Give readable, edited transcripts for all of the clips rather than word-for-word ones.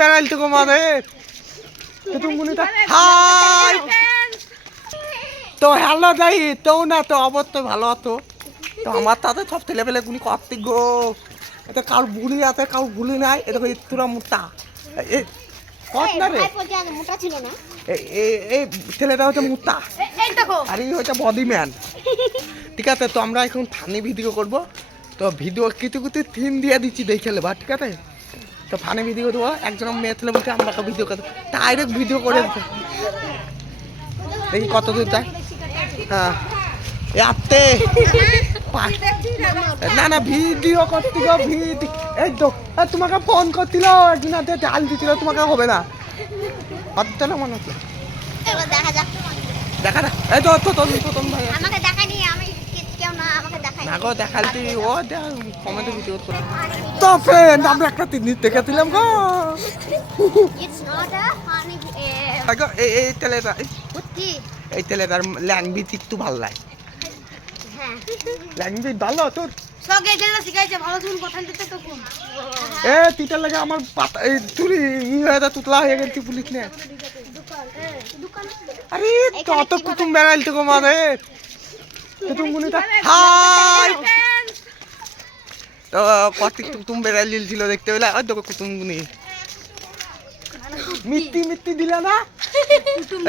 বেড়াইতে তোমাদের কুতুমগুনিটা হাই তো হ্যালো যাই তো না তো অবশ্যই ভালো হতো তো আমার তাতে সব ছেলেপেলে গুলি করতে গো এটা কার বুলি আছে কাউ বুলি নাই এটা তোরা মোটা কত না রে মোটা ছিল না এই ছেলেটা হচ্ছে মোটা আর এই হচ্ছে বডি ম্যান ঠিক আছে তো আমরা এখন ফানি ভিডিও করব তো ভিডিও কিছু কিছু থিম দিয়ে দিচ্ছি দেখে নেবা ঠিক আছে তো ফানি ভিডিও দেবো একজন মেয়ে ছেলে বলছে আমরা ভিডিও করবো ডাইরেক্ট ভিডিও করে দেখি কত দূর যায় হ্যাঁ আপতে না না ভিডিও করতে গো ভিডিও এই তো তোমাকে ফোন করছিল একদিন হাতে ডাল দিচ্ছিল তোমাকে হবে না হচ্ছে না মনে হচ্ছে দেখা না এই তো তো তোম ভাই আমাকে দেখানি আমি কেউ না আমাকে দেখাই না গো দেখালতি ও কমেন্টে ভিডিও করে তো ফ্রেন্ড আমরা একটা জিনিস দেখেছিলাম গো ইটস নট আ ফানি গো এই ছেলেটা কি এই ছেলেটার ল্যাঙ্গুয়েজ একটু ভালো লাগে হ্যাঁ ল্যাঙ্গুয়েজ ভালো তোর সঙ্গে গেলে শিখাইছে ভালো তুমি কথা দিতে তো কোন এ তিতার লাগে আমার পাতা এই তুই হয়ে তুতলা হয়ে গেছি পুলিশ নে আরে কত কুতুম বেড়াইতে গো আমাদের কুতুমগুনিটা হাই তো কত কুতুম বেড়াইল ছিল দেখতে পেলে ওই দেখো কুতুমগুনি মিষ্টি মিষ্টি দিলা না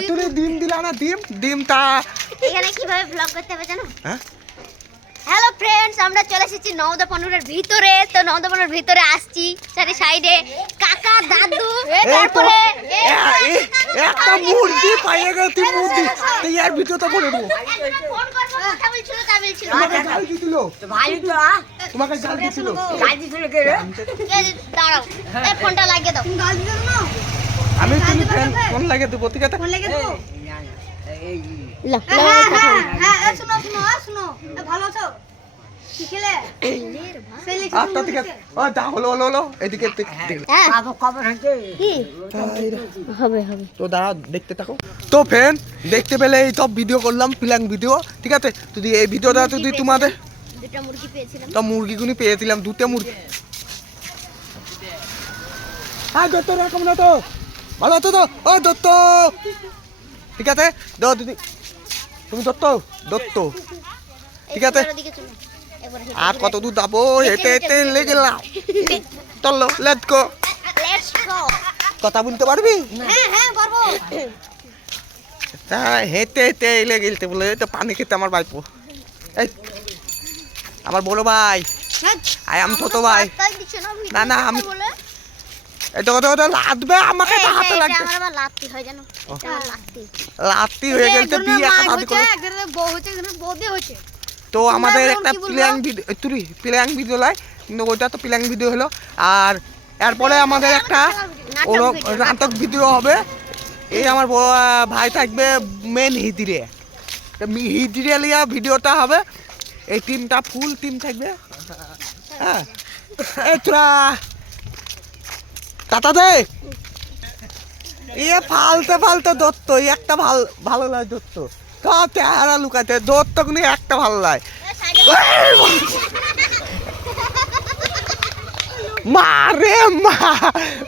তুমি ডিম দিলা না ডিমটা এখানে কিভাবে ব্লগ করতে হবে জানো হ্যাঁ হ্যালো ফ্রেন্ডস আমরা চলে এসেছি নওদাপানুরের ভিতরে তো নওদাপানুরের ভিতরে আসছি চারি সাইডে কাকা দাদু তারপরে একটা মুরগি পাইয়ে গেছি মুরগি তো ইয়ার ভিডিওটা করে দেবো ফোন করব কথা বলছিল তা বলছিল তোমাকে গাল দিছিল ভাই তো তোমাকে গাল দিছিল গাল দিছিল কে রে দাঁড়াও এই ফোনটা লাগিয়ে দাও গাল দিছো না আমি তুমি ফোন লাগিয়ে দেবো ঠিক আছে ফোন লাগিয়ে দাও এই হ্যাঁ শুনো শুনো শুনো ভালো আছো কি খেলে আচ্ছা ঠিক আছে ও যা হলো হলো হলো এদিকে বাবা খবর হচ্ছে হবে হবে তো দাঁড়া দেখতে থাকো তো ফ্রেন্ড দেখতে পেলে এই সব ভিডিও করলাম প্ল্যাং ভিডিও ঠিক আছে যদি এই ভিডিওটা যদি তোমাদের দুটো মুরগি পেয়েছিলাম তো মুরগিগুনি পেয়েছিলাম দুটো মুরগি হ্যাঁ দত্ত রাখো না তো ভালো আছো তো ও দত্ত ঠিক আছে দাও দিদি তুমি দত্ত দত্ত ঠিক আছে আর কত দূর যাবো হেঁটে হেঁটে লেগে গেলাম চলো লেটস গো কথা বলতে পারবি হ্যাঁ হ্যাঁ পারবো হেঁটে হেঁটে লেগে গেলতে বলে তো পানি খেতে আমার বাইপো এই আমার বড় ভাই আই আম ছোট ভাই না না আমি এটা কথা কথা লাগবে আমাকে তো হাতে লাগবে আমার আবার লাত্তি হয় জানো লাত্তি হয়ে গেলতে বিয়ে কথা করে বউ হচ্ছে বউদে হচ্ছে তো আমাদের একটা প্ল্যাং ভিডিও তুই প্ল্যাং ভিডিও লাই কিন্তু ওইটা তো প্ল্যাং ভিডিও হলো আর এরপরে আমাদের একটা নাটক ভিডিও হবে এই আমার ভাই থাকবে মেন হিদিরে হিদিরে লিয়া ভিডিওটা হবে এই টিমটা ফুল টিম থাকবে হ্যাঁ এই তোরা টাটা দে এ ফালতে ফালতে দত্ত একটা ভালো লাগে দত্ত সব চেহারা লুকাতে দত্ত কিন্তু একটা ভালো লাগে মারে মা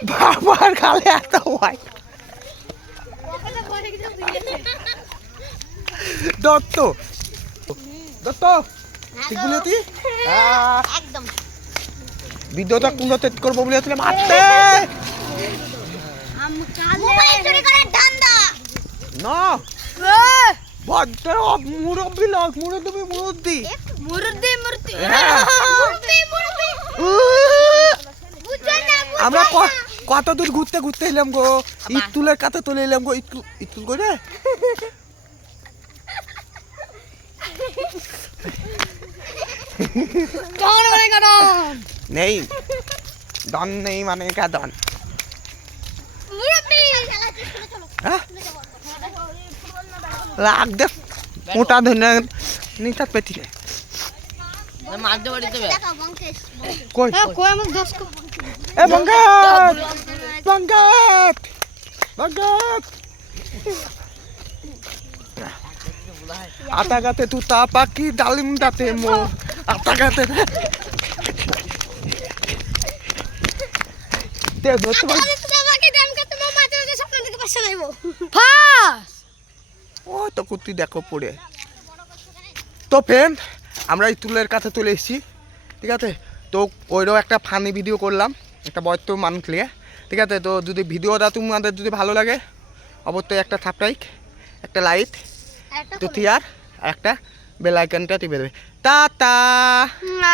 বাবার গালে এত হয় দত্ত দত্ত ঠিক বলেছি একদম ভিডিওটা কোন সেট করবো বলেছিলাম আটতে মোবাইল চুরি করার ধান্দা না ভদ্র মুরব্বি লোক মুরব্বি মুরুদ্দি মুরুদ্দি আমরা কত দূর ঘুরতে ঘুরতে এলাম গো ইতুলের কাছে চলে এলাম গো ইতুল করে নেই ডন নেই মানে কা ডন লাগ দে মোটা ধরে নিতে পেটি মারতে বাড়িতে কই কই আমার 10 কো এ বঙ্গাত বঙ্গাত বঙ্গাত आता गाते तू तापा की डालिम दाते मो आता गाते ते दोस्त পাশে নাইবো ফাস ও তো কুত্তি দেখো পড়ে। তো ফ্রেন্ড আমরা এই তুলের কাছে চলে এসেছি, ঠিক আছে। তো ওইরও একটা ফানি ভিডিও করলাম একটা বর্তমান ক্লিয়ার, ঠিক আছে। তো যদি ভিডিওটা তোমাদের যদি ভালো লাগে অবশ্যই একটা সাবস্ক্রাইব, একটা লাইক, তো টিয়ার আর একটা বেল আইকনটা টিপে দেবে। টাটা।